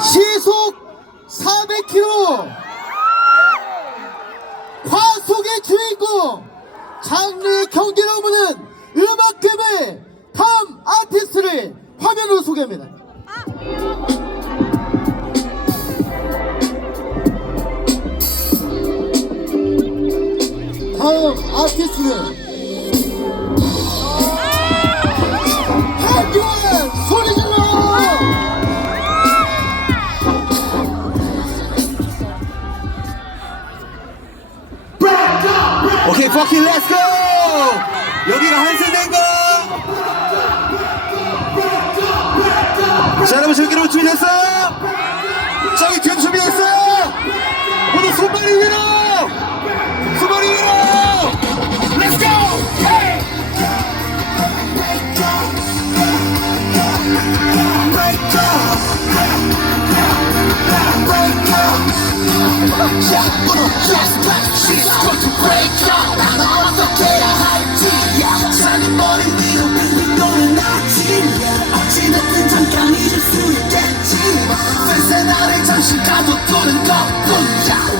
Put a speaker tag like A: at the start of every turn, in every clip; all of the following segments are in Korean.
A: 시속 400km 과속의 주인공 장르의 경기를 넘는 음악금의 다음 아티스트를 화면으로 소개합니다. 다음 아티스트는 한교안
B: 오케이 퍼킹 렛츠고 여기가 한세대인가 자 여러분 즐기러 준비됐어요?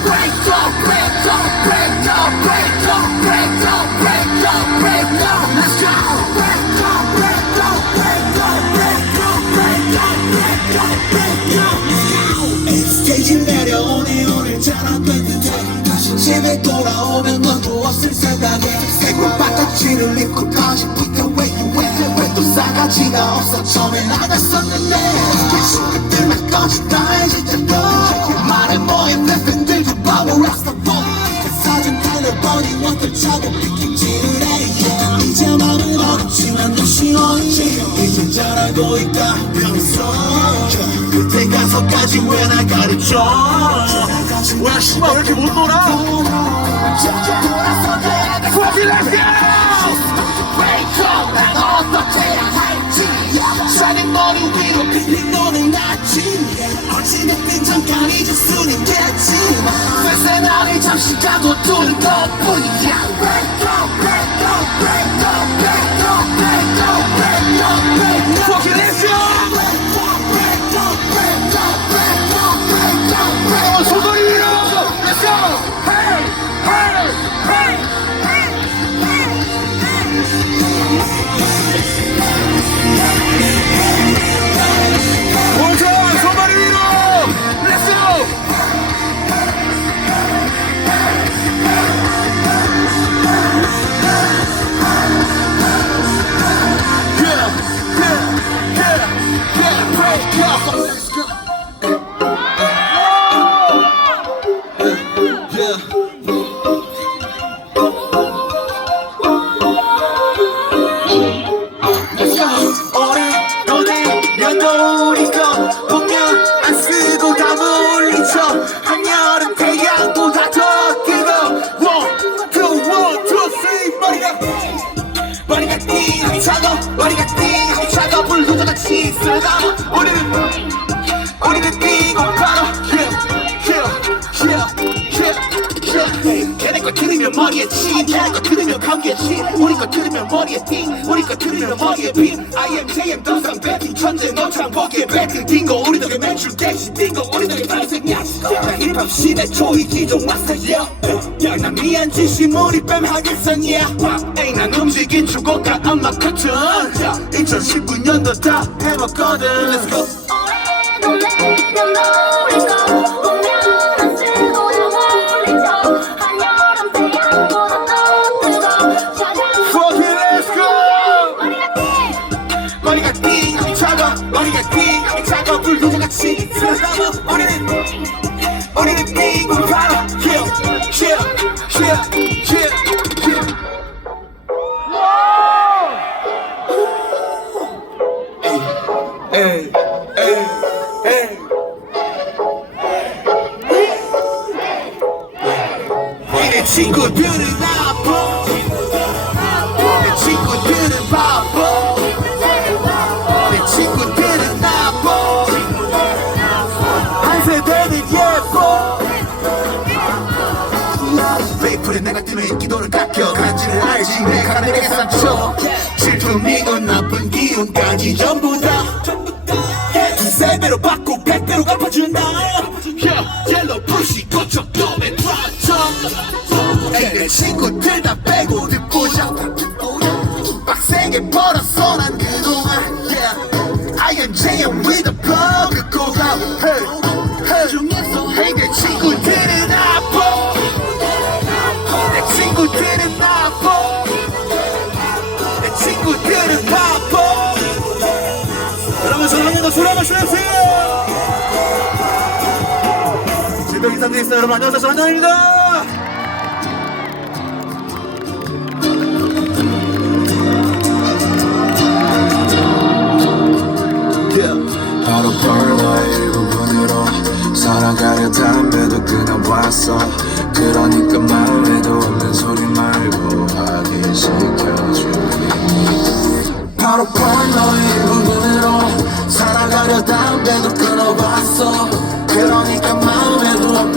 C: Break up, break up, break up, break up, break up, break up, break up break up,
D: 잘안 됐는데 다시 집에 돌아오면 넌 좋았을 생각에 새콤 바깥지를 입고 다시 붙어 you at 왜또 싸가지가 없어? 처음에 나갔었는데. 친구들만 꺼지다 해지자도 말해 뭐해? 팬들도 바보 라스타보 그 사진 달려보니 원들 차고 삐끗질을 해. 이제 마음은 어렵지만 너 시원히 이제 잘 알고 있다 그때 가서까지 왜 날 가르쳐
B: 뭐야 씨발 왜 이렇게 못 놀아 퍼킹 렛츠고
C: Break up 난 어떻게 할지
D: 산의 머리 위로 빌린 너는 낫지 어찌됐든 잠깐 잊을 순 있겠지만
C: 글쎄 나를 잠시 가둬두는 것뿐이야 Break up, break up, break up, break up, break up, break up, break up
B: 퍼킹 렛
D: yeah. 걔네 거 들으면 머리에 치 걔네 거 들으면 감기에 치 우리 거 들으면 머리에 띵 우리 거 들으면 머리에 빔 I am JM 덤상 배팅 천재 너처럼 보기에 배틀 띵고 우리 덕에 매출 개시 띵고 우리 덕에 발생야 나 힙합 시대 초이 기종 마스터야 야난 미안 지시 몰입뱀 하겠선이야 에이 난 움직인 주곡과 음악 커튼 2019년도 다 해먹거든 Let's go
E: 내년 노래가 보
D: 우리는 우리는 띵고 바로 질투
F: 인사드리겠습니다. 여러분 안녕하세요
D: 살아가려 담배도 끊어봤어. 그러니까 마음에도 없는 소리 말고 하기 시켜주니 바로 벌 너의 일부분으로 살아가려 담배도 끊어봤어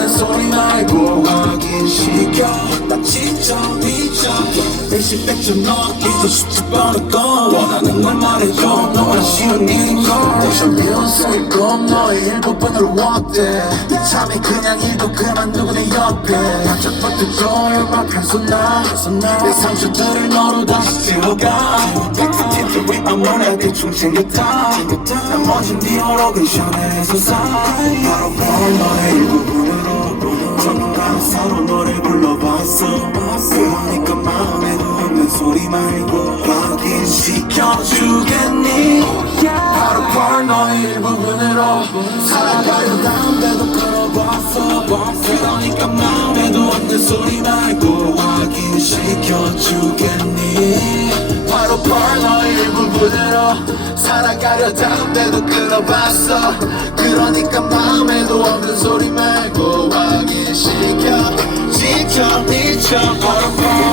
D: 소리 말고 하기 시켜. 나 지쳐 미쳐 일시백점 넘기도 쉽지 뻔했고 원하는 걸 말해줘. 너와 쉬운 일인걸. 대셔 미워서있고 너의 일부분으로 어때? 참이 그냥 일도 그만두고 내 옆에. 한쪽 버티고 열막한 손나 내 상처들을 너로 다시 채워가. 틴트 위 아무나 대충 챙겼다. 나머진 네 호로근 샤넬에서 사 바로 볼 너의 일부분으 서로 노래 불러봤어. 그러니까 마음에도 없는 소리 말고 확인 시켜주겠니? 바로 볼 너의 일부분으로 살아가려 담배도 끊어봤어. 그러니까 마음에도 없는 소리 말고 확인 시켜주겠니? 바로 볼 너의 일부분으로 살아가려 담배도 끊어봤어. 그러니까 마음에도 없는 소리 말고 시켜. 지쳐 미쳐 볼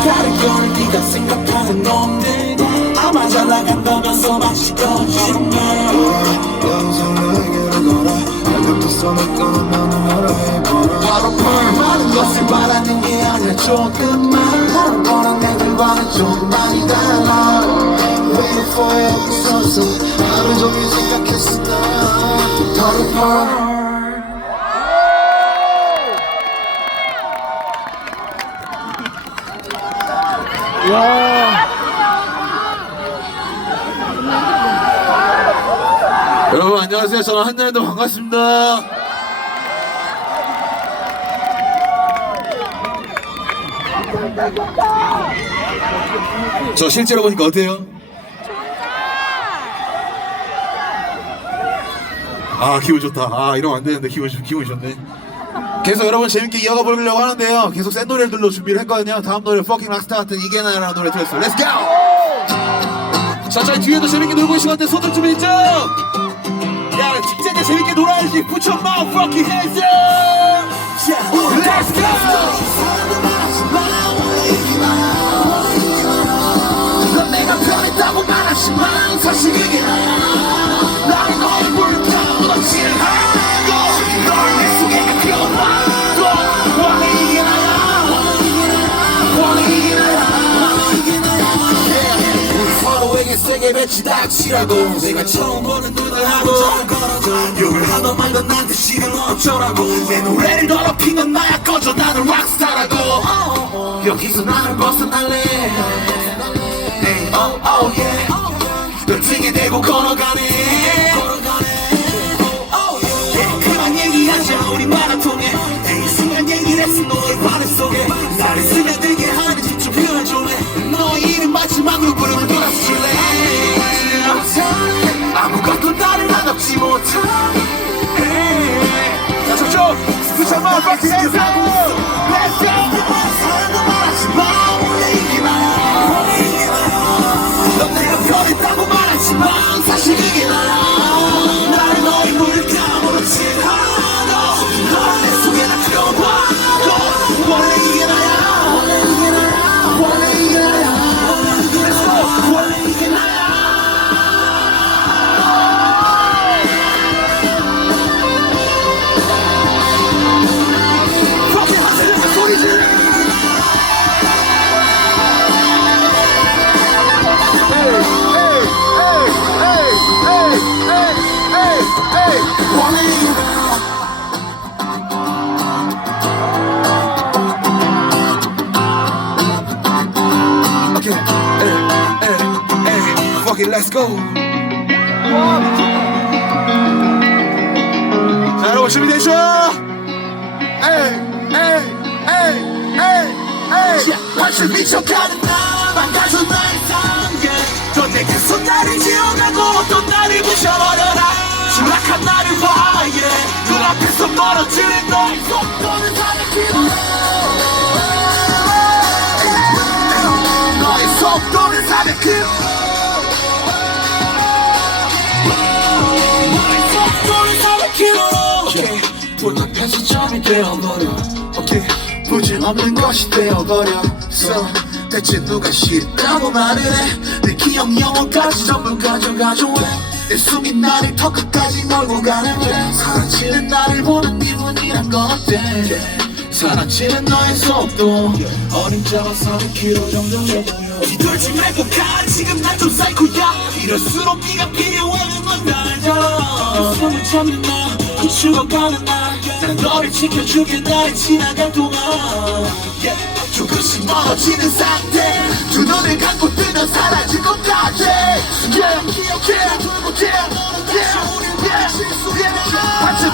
D: 다른 걸 네가 생각하는 놈들 아마 잘 나간다면서 마시거짓말 바로 볼 많은 것을 바라는 게 아니라 조금만. 하는 거랑 애들과는 좀 많이 달라. Waiting for you 있어서 하루 종일 생각했어 난 바로 볼
B: 여러분 안녕하세요. 저는 한나인도 반갑습니다. 저 실제로 보니까 어때요? 아 기분 좋다. 아 이러면 안 되는데 기분 좋- 기분 좋네 계속 여러분 재밌게 이어가 보려고 하는데요 계속 센 노래들로 준비를 했거든요 다음 노래 Fucking Rockstar 같은 이게나라는 노래 들었어요 Let's go! 자, 저희 뒤에도 재밌게 놀고 계신 것 같은데 손좀 좀 있죠? 야, 직장에 재밌게 놀아야지. Put your motherfucking hands up! Let's go!
F: 넌 내가 변했다고 말하지만 사실 이게 나는 너의 불타고 넌지를 세게 맺지 닥치라고 내가 처음 보는 눈을 하고 욕을 하던 말던 나한테 시간 어쩌라고. 내 노래를 더럽힌 건 나야 꺼져. 나는 락스타라고. 여기서 나를 벗어날래. Hey, oh, oh, yeah. 널 등에 대고 걸어가네. 너의 반응 속에. 나를 스며들게 하는 집중 표현해줄래. 너의 이름 마지막으로 부르 안없지 못하네. 자! 그참 motherfucking hands up! Let's go.
B: 자 여러분 준비되죠? 에이 에이 에이 에이 에이
D: 미쳐가는 나 망가져 나의 상계 또 내게 손 나를 지어가고 또 나를 부셔버려라 추락한 나를 봐 yeah. 눈앞에서 멀어지는 너의 속도는 400km 너의 속도는 400km 너의 불닭해서 점이 되어버려. okay. 부질 없는 것이 되어버렸어 대체 누가 싫다고 말을 해내 기억 영혼까지 전부 가져가줘 왜내 숨이 나를 더 끝까지 몰고 가는데 사라지는 나를 보는 기분이란 건 어때? 사라지는 너의 속도. 어림잡아 400km 정도여 보여. 뒤돌지 말고 가. 지금 난 좀 사이코야. 이럴수록 네가 필요한 건 알잖아 숨을 참는 나 그 죽어가는 나난 너를 지켜주길 나를 지나갈 동안. 조금씩 멀어지는 상태 두 눈을 감고 뜨면 사라질 것 같아 yeah. yeah. yeah.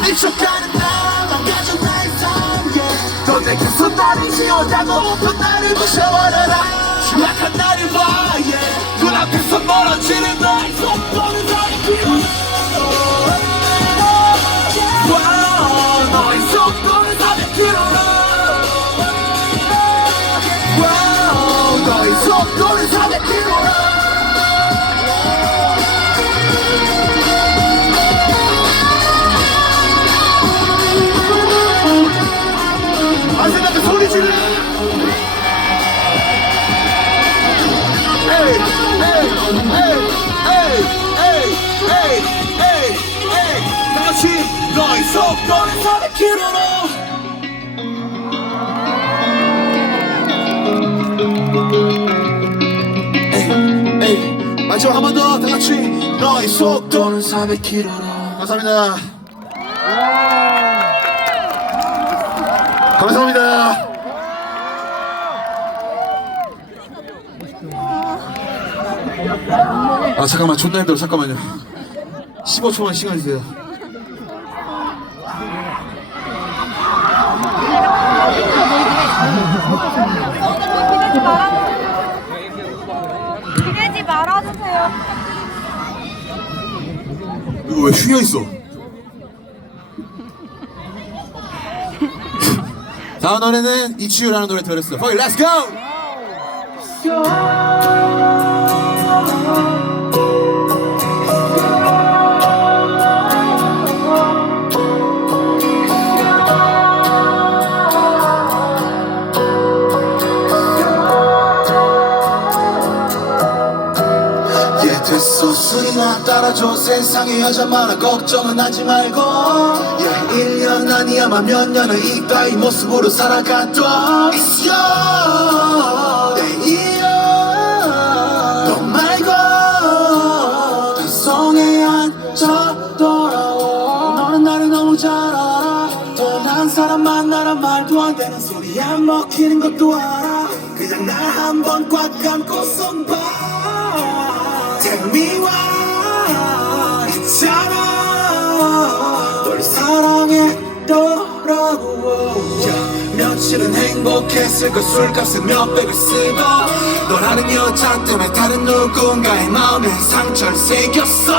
D: 미쳐가는 나 망가져 나의 삶 yeah. 또 내게 손 나를 지워자고 또 나를 부셔버려라 추락한 나를 봐 yeah. 눈앞에서 멀어지는 너의 속도는 너의 기분 너의 속도는 400km로 에이 에이 마지막 한 번 더 다 같이. 너의 속도는 400km로 감사합니다. 감사합니다. 아 잠깐만 존나 힘들어. 잠깐만요. 15초만 시간 주세요
E: 기대지 말아주세요.
B: 이거 왜 휘어 있어 다음 노래는 이치유라는 노래 들었어요 거기 렛
D: 술이나 따라줘 세상에 여자 많아 걱정은 하지 말고. 예 1년 아니야만 몇 년을 이따위 모습으로 살아갔던 It's your day 너 말고 단성에 앉아 돌아오 너는 나를 너무 잘 알아. 또난 사람 만나란 말도 안 되는 소리 안 먹히는 것도 알아. 그냥 날 한번 꽉 감고 손봐. Tell me why 있잖아 널 사랑했더라고. 며칠은 행복했을 걸 술값에 몇 백을 쓰고 너라는 여자 때문에 다른 누군가의 마음에 상처를 새겼어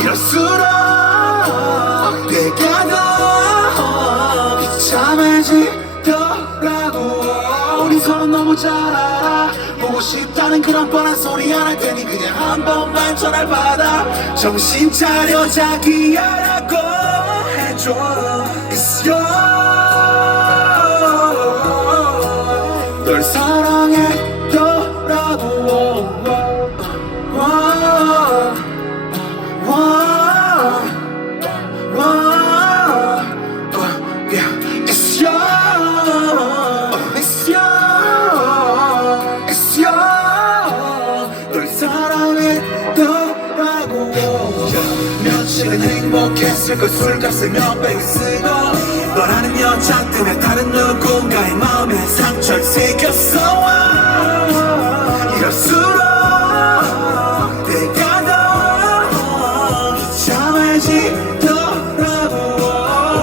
D: 이럴수록 내가 더 서로 너무 잘 알아. 보고 싶다는 그런 뻔한 소리 안 할 테니 그냥 한 번만 전화를 받아. 정신 차려 자기야라고 해줘 적을 술값을 몇 백을 쓰고 너라는 여자 때문에 다른 누군가의 마음에 상처를 새겼어. 이럴수록
G: 내가 더 비참해지더라고.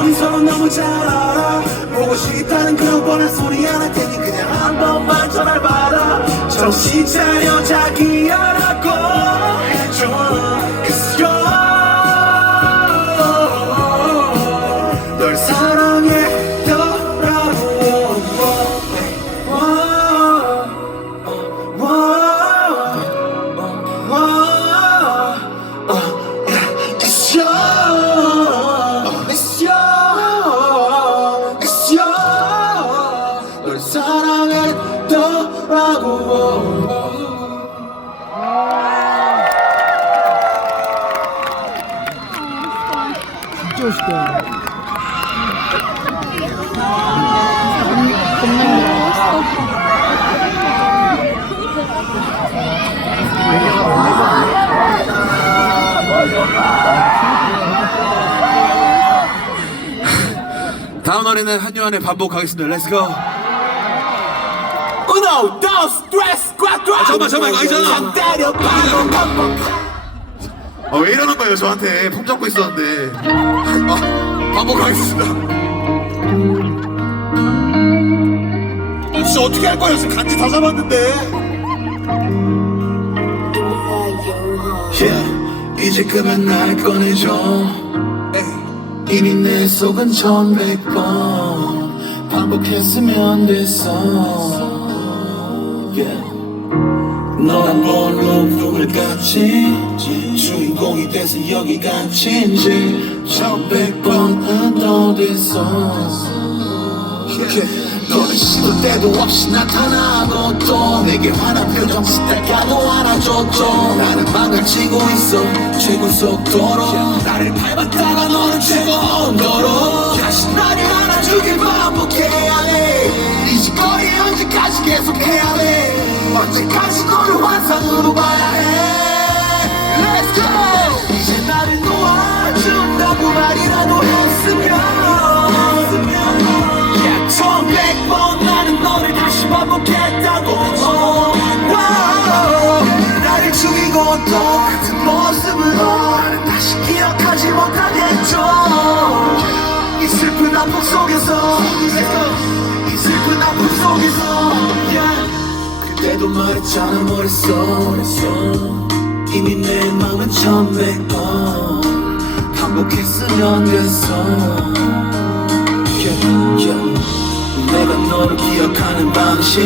G: 우리 서로 너무 잘 알아. 보고 싶다는 그런 뻔한 소리 안 할 테니 그냥 한 번만
H: 전화를 받아 정신
B: 차려. 노래는 한요한의 반복하겠습니다. 렛츠고.
G: Uno, dos, tres, cuatro
B: 아, 잠깐만, 잠깐만, 이거 아니잖아.
G: 장 때려 반복 반복
B: 아, 왜 이러는 거예요, 저한테? 폼 잡고 있었는데. 아, 반복하겠습니다.
G: 진짜 어떻게 할 거야 지금 간지 다 잡았는데
D: yeah. 이제 그만 날 꺼내줘 이미 내 속은 천백 번 반복했으면 됐어 yeah. 너란 번로 을 같이 주인공이 돼서 여기 갇힌지 천백 번은 더 됐어 yeah. 너는 시도 때도 없이 나타나고 또 내게 화난 표정 짓다 가도 안아줬죠. 나는 망가지고 있어 최고 속도로. 나를 밟았다가 너는 최고 온도로. 다시 나를 안아주길 반복해야 해. 이 짓거리 언제까지 계속해야 돼 언제까지 너를 환상으로 봐야 해? Let's go! 이제 나를 놓아준다고 말이라 또 같은 모습으로 나는 다시 기억하지 못하겠죠 이 슬픈 아픔 속에서 이 슬픈 아픔 속에서. 그때도 말했잖아 뭐랬어 이미 내 마음은 천백 번 반복했으면 됐어 yeah, yeah. 내가 너를 기억하는 방식.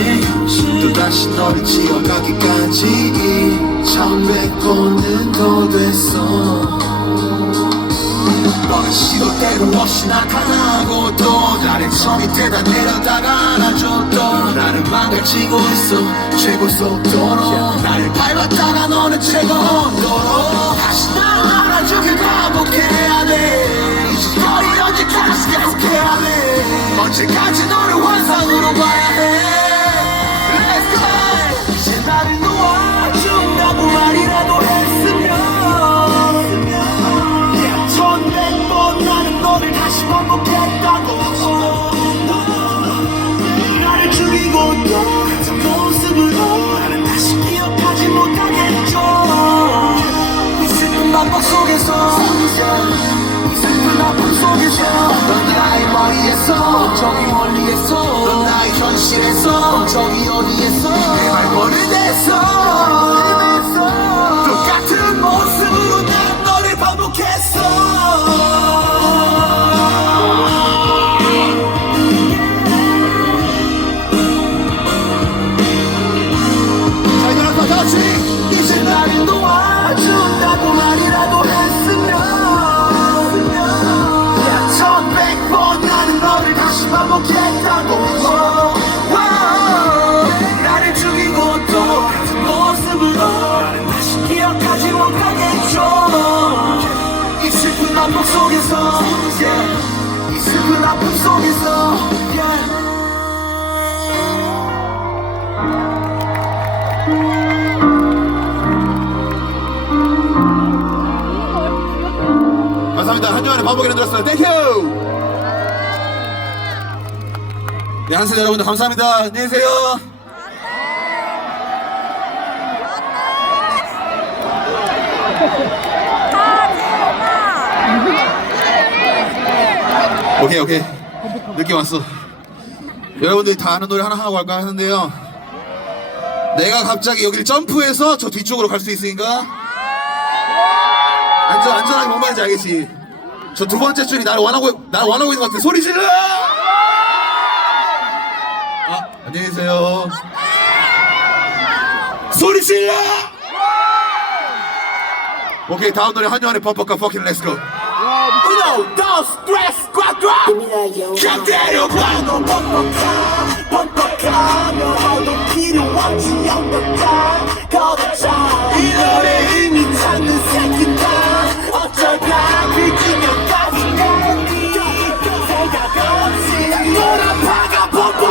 D: 또다시 너를 지워가기까지. 이 천백 번은 더 됐어 너는 시도 때도 없이 나타나고 또 나를 저 밑에다 내려다가 또 나는 망가지고 있어. 최고 속도로 나를 밟았다가 너는 최고 온도로 다시 나를 안아주길 반복해야 돼. 이짓거리 언제까지 계속해야 돼? 언제까지 너를 환상으로 봐야 해 이 슬픈 아픔 속에서 넌 나의 머리에서 저기 멀리에서 넌 나의 현실에서 저기 어디에서 내 말버릇에서 똑같은 모습으로 난 너를 반복했어. 다 같이
B: 반복이라 들었어요. 땡큐! 네, 한세 여러분들 감사합니다. 안녕히 계세요. 오케이, 오케이. 느낌 왔어. 여러분들이 다 아는 노래 하나 하고 갈까 하는데요. 내가 갑자기 여기를 점프해서 저 뒤쪽으로 갈 수 있으니까 안전 안전하게 뭔 말인지 알겠지? 저 두 번째 줄이 나를 원하고 나를 원하고 있는 것 같아. 소리 질러! 아 안녕히 계세요. 소리 질러! 오케이 다음 노래 한요한의 펌퍼카 퍼킹 렛츠고.
D: Uno, dos, tres, cuatro 자 때려봐 너 뻑뻑하 뻑뻑하며 너도 필요 없지 영덕다 걷어차 이 노래 이미 찾는 새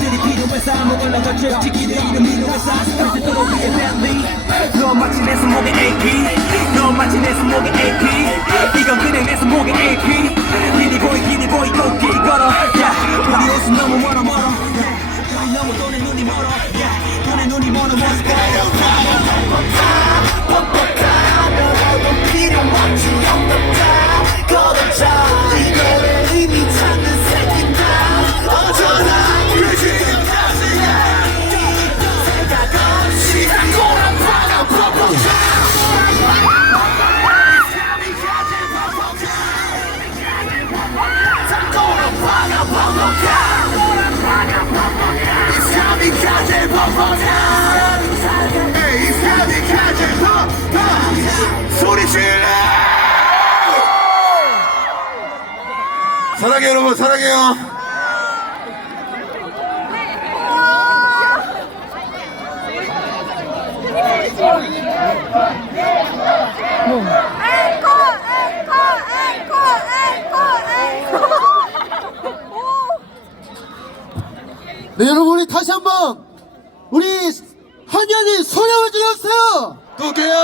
D: 란파가 뻑뻑하 노란파가 뻑뻑하 이 사이 가세 뻑뻑하 감이가세 뻑뻑하 노란파가 뻑뻑하 노란파가 뻑뻑하 이 감이가세 뻑뻑하 감이가세
I: 너 마치 내 손목에 AP 너 마치 내 손목에 AP 이건 그냥 내 손목에 AP 기니 보이 기니 보이 꽃길 걸어. 우리 옷은 너무 멀어 멀어 너무 돈에 눈이 멀어. 돈에 눈이 멀어 멀어
D: 필요 없지
B: 사랑해요 여러분 사랑해요.
A: 네, 여러분 우리 다시 한번 우리 한현이 소녀를 질러주세요.
B: 또 올게요.